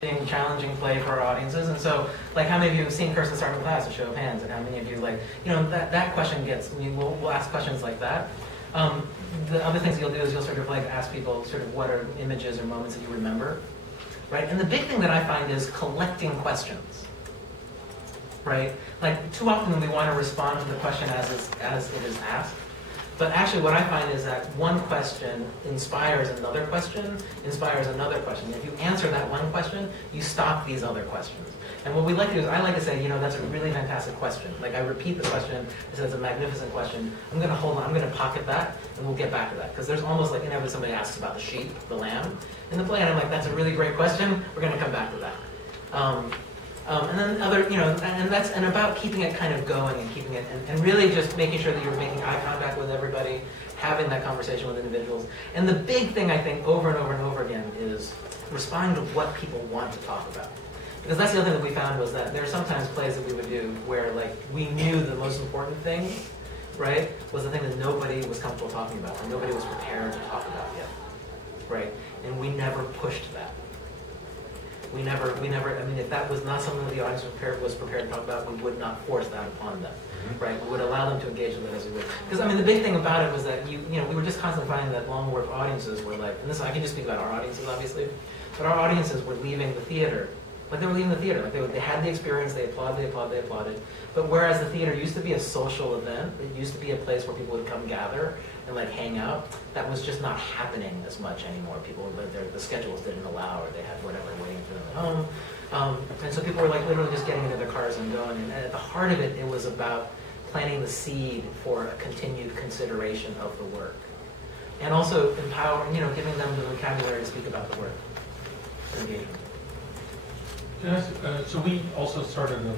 challenging play for our audiences. And so, like, how many of you have seen Kirsten start in class, a show of hands, and how many of you, like, you know, that question gets, we'll ask questions like that. The other things you'll do is you'll sort of like ask people sort of what are images or moments that you remember, right? And the big thing that I find is collecting questions, right? Like, too often we want to respond to the question as it is asked. But actually what I find is that one question inspires another question, inspires another question. If you answer that one question, you stop these other questions. And what we like to do is, I like to say, you know, that's a really fantastic question. Like, I repeat the question, I say it's a magnificent question. I'm going to hold on, I'm going to pocket that, and we'll get back to that. Because there's almost like, inevitably somebody asks about the sheep, the lamb in the play, and I'm like, that's a really great question, we're going to come back to that. And then other, you know, and about keeping it kind of going and keeping it, and really just making sure that you're making eye contact with everybody, having that conversation with individuals. And the big thing I think over and over and over again is responding to what people want to talk about. Because that's the other thing that we found was that there are sometimes plays that we would do where, like, we knew the most important thing, right, was the thing that nobody was comfortable talking about, or nobody was prepared to talk about yet, right? And we never pushed that. We never, I mean, if that was not something that the audience was prepared to talk about, we would not force that upon them, right? We would allow them to engage with it as we would. Because, I mean, the big thing about it was that, you know, we were just constantly finding that long Wharf audiences were like, and this, I can just speak about our audiences, obviously, but our audiences were leaving the theater. Like, they were leaving the theater. Like, they had the experience, they applauded. But whereas the theater used to be a social event, it used to be a place where people would come gather and, like, hang out, that was just not happening as much anymore. People, like, the schedules didn't allow, or they had whatever waiting for them at home. And so people were, like, literally just getting into their cars and going. And at the heart of it, it was about planting the seed for a continued consideration of the work. And also empowering, you know, giving them the vocabulary to speak about the work. Engagement. So we also started a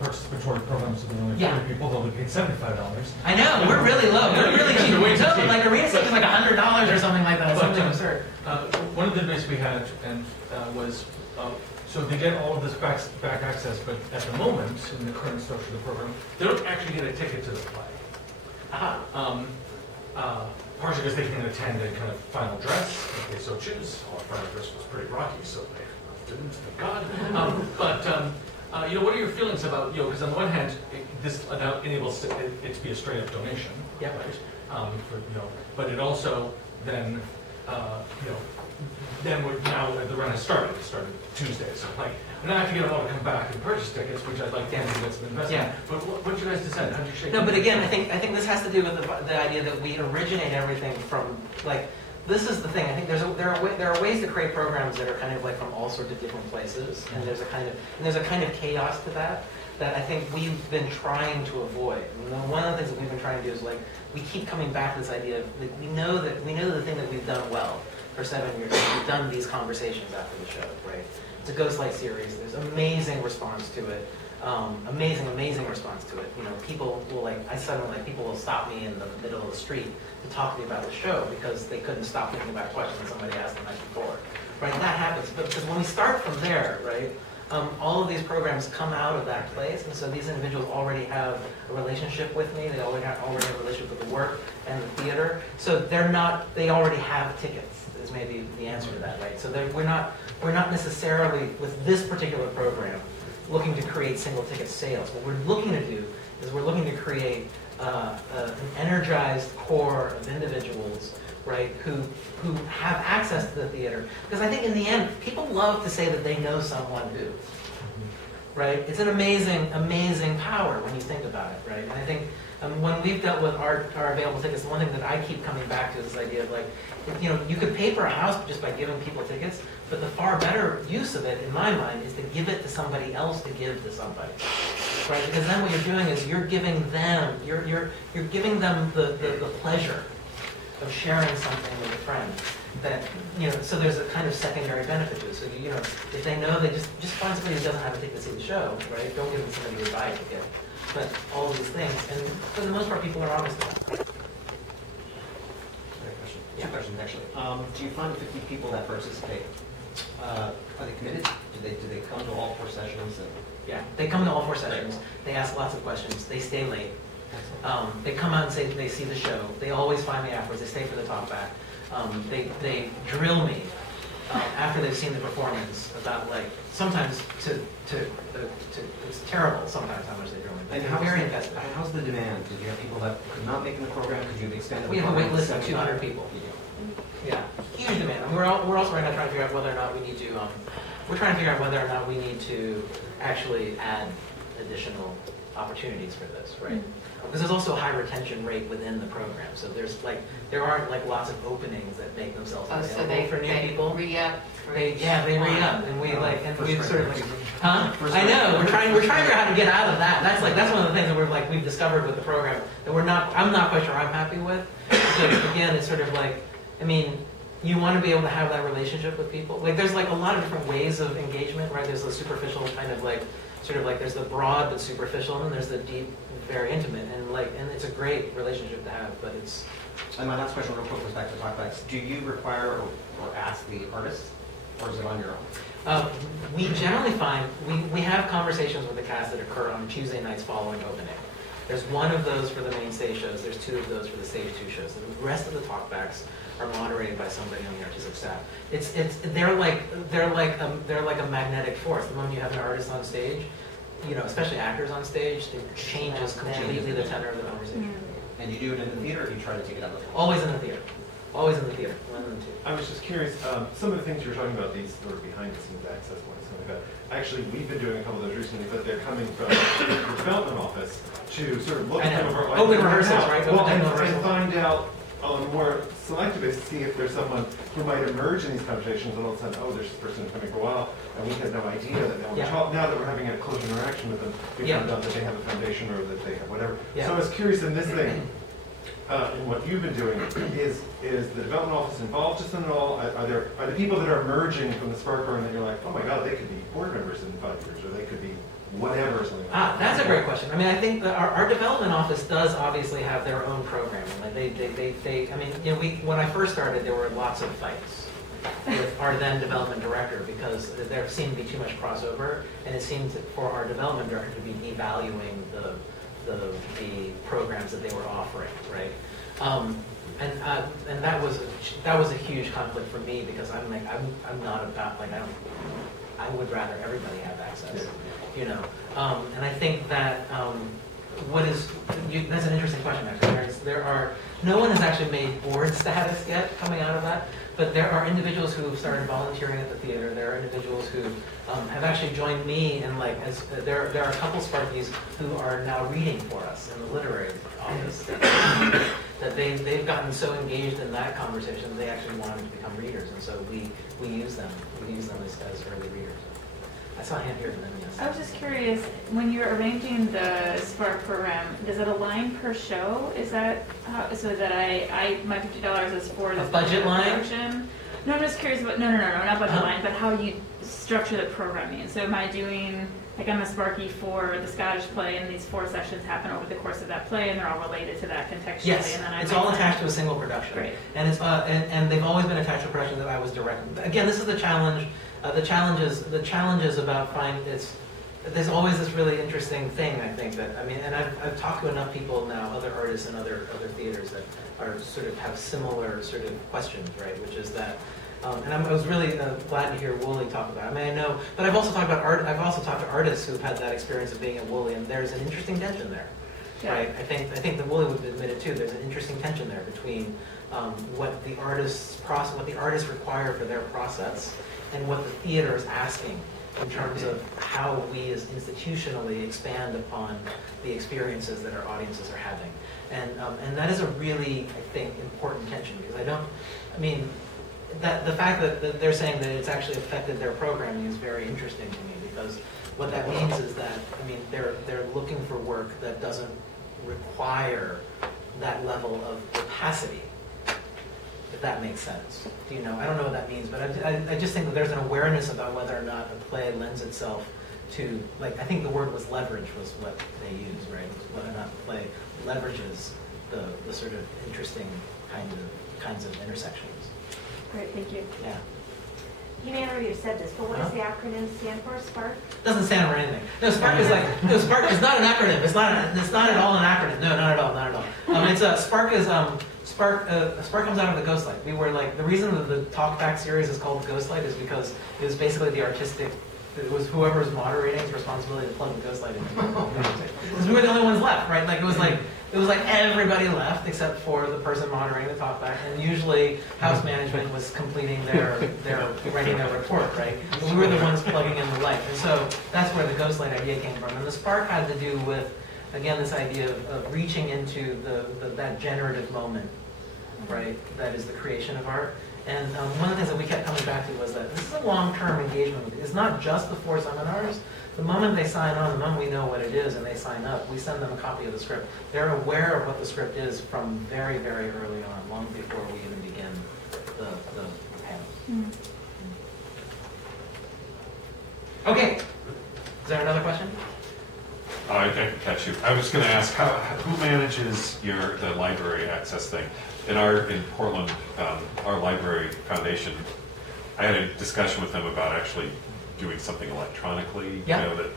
participatory program, so there were only 40 people, though we paid $75. I know, we're really low. We're really cheap. No, like, arena stage is like $100 or something like that. Something absurd. One of the debates we had was, so they get all of this back access, but at the moment, in the current structure of the program, they don't actually get a ticket to the play. Partially because they can attend a kind of final dress, if they so choose. Our final dress was pretty rocky, so they didn't, thank God. You know, what are your feelings about, you know, because on the one hand, this now enables it to be a straight up donation, yeah, right? For, you know, but it also then, you know, then we're now the run has started. It started Tuesday, so like now I have to get them all to come back and purchase tickets, which I'd like to get some investment. Yeah. But what's your guys' decide? How do you shake? No, but again, I think this has to do with the idea that we originate everything from, like, this is the thing. I think there are ways to create programs that are kind of like from all sorts of different places, and there's a kind of chaos to that I think we've been trying to avoid. And one of the things that we've been trying to do is, like, we keep coming back to this idea of, like, we know the thing that we've done well for 7 years. We've done these conversations after the show, right? It's a Ghostlight series. There's amazing response to it. Amazing response to it. You know, people will, like, people will stop me in the middle of the street to talk to me about the show because they couldn't stop thinking about questions somebody asked the night before. Right? That happens. But because when we start from there, right, all of these programs come out of that place, and so these individuals already have a relationship with me. They already have a relationship with the work and the theater. So they already have tickets. Is maybe the answer to that, right? So we're not necessarily with this particular program looking to create single ticket sales. What we're looking to do is we're looking to create an energized core of individuals, right, who have access to the theater. Because I think in the end, people love to say that they know someone who, right? It's an amazing power when you think about it, right? And I think when we've dealt with our available tickets, the one thing that I keep coming back to is this idea of, like, you know, you could pay for a house just by giving people tickets, but the far better use of it, in my mind, is to give it to somebody else to give to somebody, right? Because then what you're doing is you're giving them, you're giving them the pleasure of sharing something with a friend. That, you know, so there's a kind of secondary benefit to it. So, you know, if they know, they just find somebody who doesn't have a ticket to see the show, right? Don't give them somebody who buy a ticket. But all of these things, and for the most part, people are honest about it. Two questions, actually. Do you find the 50 people that participate, are they committed? Do they come to all 4 sessions? Yeah, they come to all 4 sessions. They ask lots of questions. They stay late. They come out and say they see the show. They always find me afterwards. They stay for the talk back. They drill me after they've seen the performance about like sometimes it's terrible sometimes how much they drove it. And how's the demand? Did you have people that could not make in the program? Could you have expanded the program? We have a wait list of 200 people. Yeah, huge demand. And we're also right now trying to figure out whether or not we need to. We're trying to figure out whether or not we need to actually add additional opportunities for this, right? Because there's also a high retention rate within the program, so there aren't like lots of openings that make themselves available for new people. Re-up. They re-up, and we sort of like, huh? I know we're trying to figure out how to get out of that. That's one of the things that we've discovered with the program that I'm not quite sure I'm happy with. Because again, it's sort of like, I mean, you want to be able to have that relationship with people. Like there's like a lot of different ways of engagement, right? There's the superficial kind of like, sort of like there's the broad but superficial, and then there's the deep, very intimate, and it's a great relationship to have, but it's. And my last question real quick was back to talkbacks. Do you require or ask the artists, or is it on your own? We generally find, we have conversations with the cast that occur on Tuesday nights following opening. There's one of those for the main stage shows, there's two of those for the stage 2 shows. The rest of the talkbacks are moderated by somebody on the artistic staff. They're like a magnetic force. The moment you have an artist on stage, you know, especially actors on stage, it changes completely the tenor of the conversation. And you do it in the theater, or do you try to take it out of the theater? Always in the theater. Always in the theater. One of the two. I was just curious, some of the things you were talking about, these sort of behind-the-scenes access points, something like that. Actually, we've been doing a couple of those recently, but they're coming from the development office to sort of look at some of our open rehearsals, right? Well, and find out on a more selective basis, see if there's someone who might emerge in these conversations, and all of a sudden, oh, there's this person coming for a while, and we had no idea that now that we're having a close interaction with them, we found out that they have a foundation or that they have whatever. So I was curious in this thing, in what you've been doing, is the development office involved just in it all? Are the people that are emerging from the Spark program that you're like, oh my God, they could be board members in 5 years, or they could be whatever or something? That's a great question. I mean, I think that our development office does obviously have their own programming. Like I mean, you know, when I first started, there were lots of fights with our then development director because there seemed to be too much crossover, and it seemed for our development director to be devaluing the programs that they were offering, right? And that was a huge conflict for me because I'm not about like I would rather everybody have access, you know. And I think that that's an interesting question actually. No one has actually made board status yet coming out of that. But there are individuals who have started volunteering at the theater. There are individuals who have actually joined me, and there are a couple Sparkies who are now reading for us in the literary office. That they've gotten so engaged in that conversation, they actually wanted to become readers, and so we use them. We use them as early readers. I saw a hand here, and then yes. I was just curious, when you're arranging the Spark program, does it align per show? Is that so that my $50 is for the budget line? Production? No, I'm just curious about not budget line, but how you structure the programming. So am I doing like I'm a Sparky for the Scottish play, and these 4 sessions happen over the course of that play, and they're all related to that contextually. Yes, and then it's all attached to a single production. Right. And it's and they've always been attached to a production that I was directing. Again, this is the challenge. The challenge is about there's always this really interesting thing, I think, that, I mean, and I've talked to enough people now, other artists and other theaters that are sort of have similar sort of questions, right? Which is that, and I was really glad to hear Woolley talk about it. I mean, I know, but I've also talked to artists who've had that experience of being at Woolley, and there's an interesting tension there, right? I think that Woolley would admit it too. There's an interesting tension there between what the artists require for their process, and what the theater is asking in terms of how we as institutionally expand upon the experiences that our audiences are having. And that is a really, I think, important tension, because the fact that they're saying that it's actually affected their programming is very interesting to me, because what that means is that, I mean, they're looking for work that doesn't require that level of capacity, if that makes sense. You know, I don't know what that means, but I just think that there's an awareness about whether or not a play lends itself to, like, I think the word was leverage was what they used, right? Whether or not the play leverages the sort of interesting kinds of intersections. Great, thank you. Yeah. You may have already said this, but what does the acronym stand for, Spark? Doesn't stand for anything. No, Spark is Spark is not an acronym. It's not at all an acronym. No, not at all. Spark is Spark comes out of the Ghostlight. We were like, the reason that the Talkback series is called Ghostlight is because it was basically the artistic, it was whoever was moderating's responsibility to plug the Ghostlight into it. Because we were the only ones left, right? Like it was like everybody left except for the person moderating the Talkback, and usually house management was completing their writing their report, right? But we were the ones plugging in the light, and so that's where the Ghostlight idea came from. And the Spark had to do with, again, this idea of reaching into that generative moment, right? That is the creation of art. And one of the things that we kept coming back to was that this is a long-term engagement. It's not just the 4 seminars. The moment they sign on, the moment we know what it is and they sign up, we send them a copy of the script. They're aware of what the script is from very, very early on, long before we even begin the panel. Mm. Okay. Is there another question? I can catch you. I was going to ask, who manages the library access thing? In Portland, our library foundation, I had a discussion with them about actually doing something electronically, yeah. That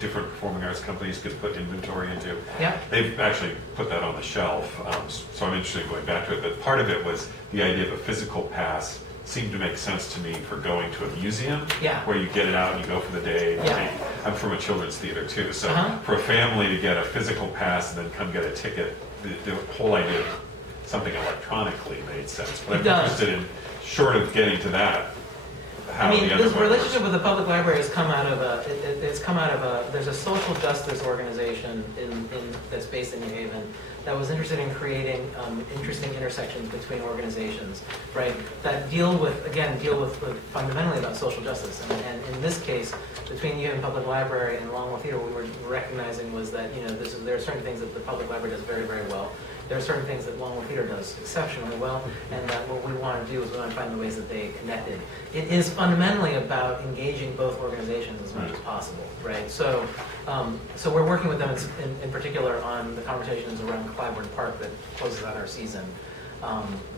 different performing arts companies could put inventory into. Yeah. They've actually put that on the shelf, so I'm interested in going back to it. But part of it was the idea of a physical pass seemed to make sense to me for going to a museum, yeah. where you get it out and you go for the day. Yeah. I'm from a children's theater too, so for a family to get a physical pass and then come get a ticket, the whole idea of something electronically made sense. But I'm interested in, short of getting to that, how this relationship with the public library has come out of there's a social justice organization that's based in New Haven that was interested in creating interesting intersections between organizations, right, that deal with fundamentally about social justice. And in this case, between New Haven Public Library and Long Wharf Theatre, what we were recognizing was that, there are certain things that the public library does very, very well. There are certain things that Long Wharf Theatre does exceptionally well, and that what we want to do is we want to find the ways that they connected. It is fundamentally about engaging both organizations as much as possible, right? So we're working with them in particular on the conversations around Clybourne Park that closes out our season,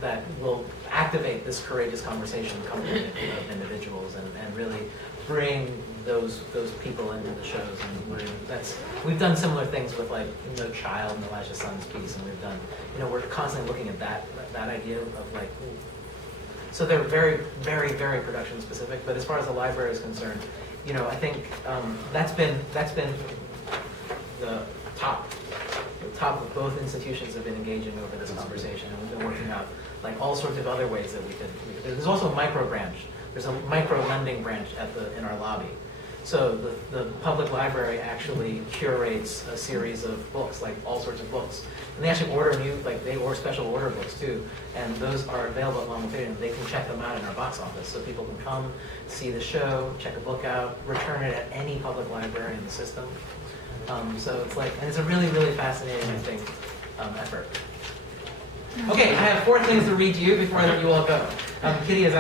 that will activate this courageous conversation coming of individuals and really bring those people into the shows. And we've done similar things with like No Child and Elijah Sun's piece, and we've done, we're constantly looking at that idea of like, so they're very, very, very production specific. But as far as the library is concerned, I think that's been the top of both institutions have been engaging over this conversation, and we've been working out like all sorts of other ways that we could. There's also a micro branch. There's a micro lending branch in our lobby. So the public library actually curates a series of books, like all sorts of books. And they actually order they order special order books too. And those are available at Long Wharf Theatre, and they can check them out in our box office. So people can come, see the show, check a book out, return it at any public library in the system. So it's a really, really fascinating, I think, effort. Okay, I have 4 things to read to you before I let you all go. Kitty has asked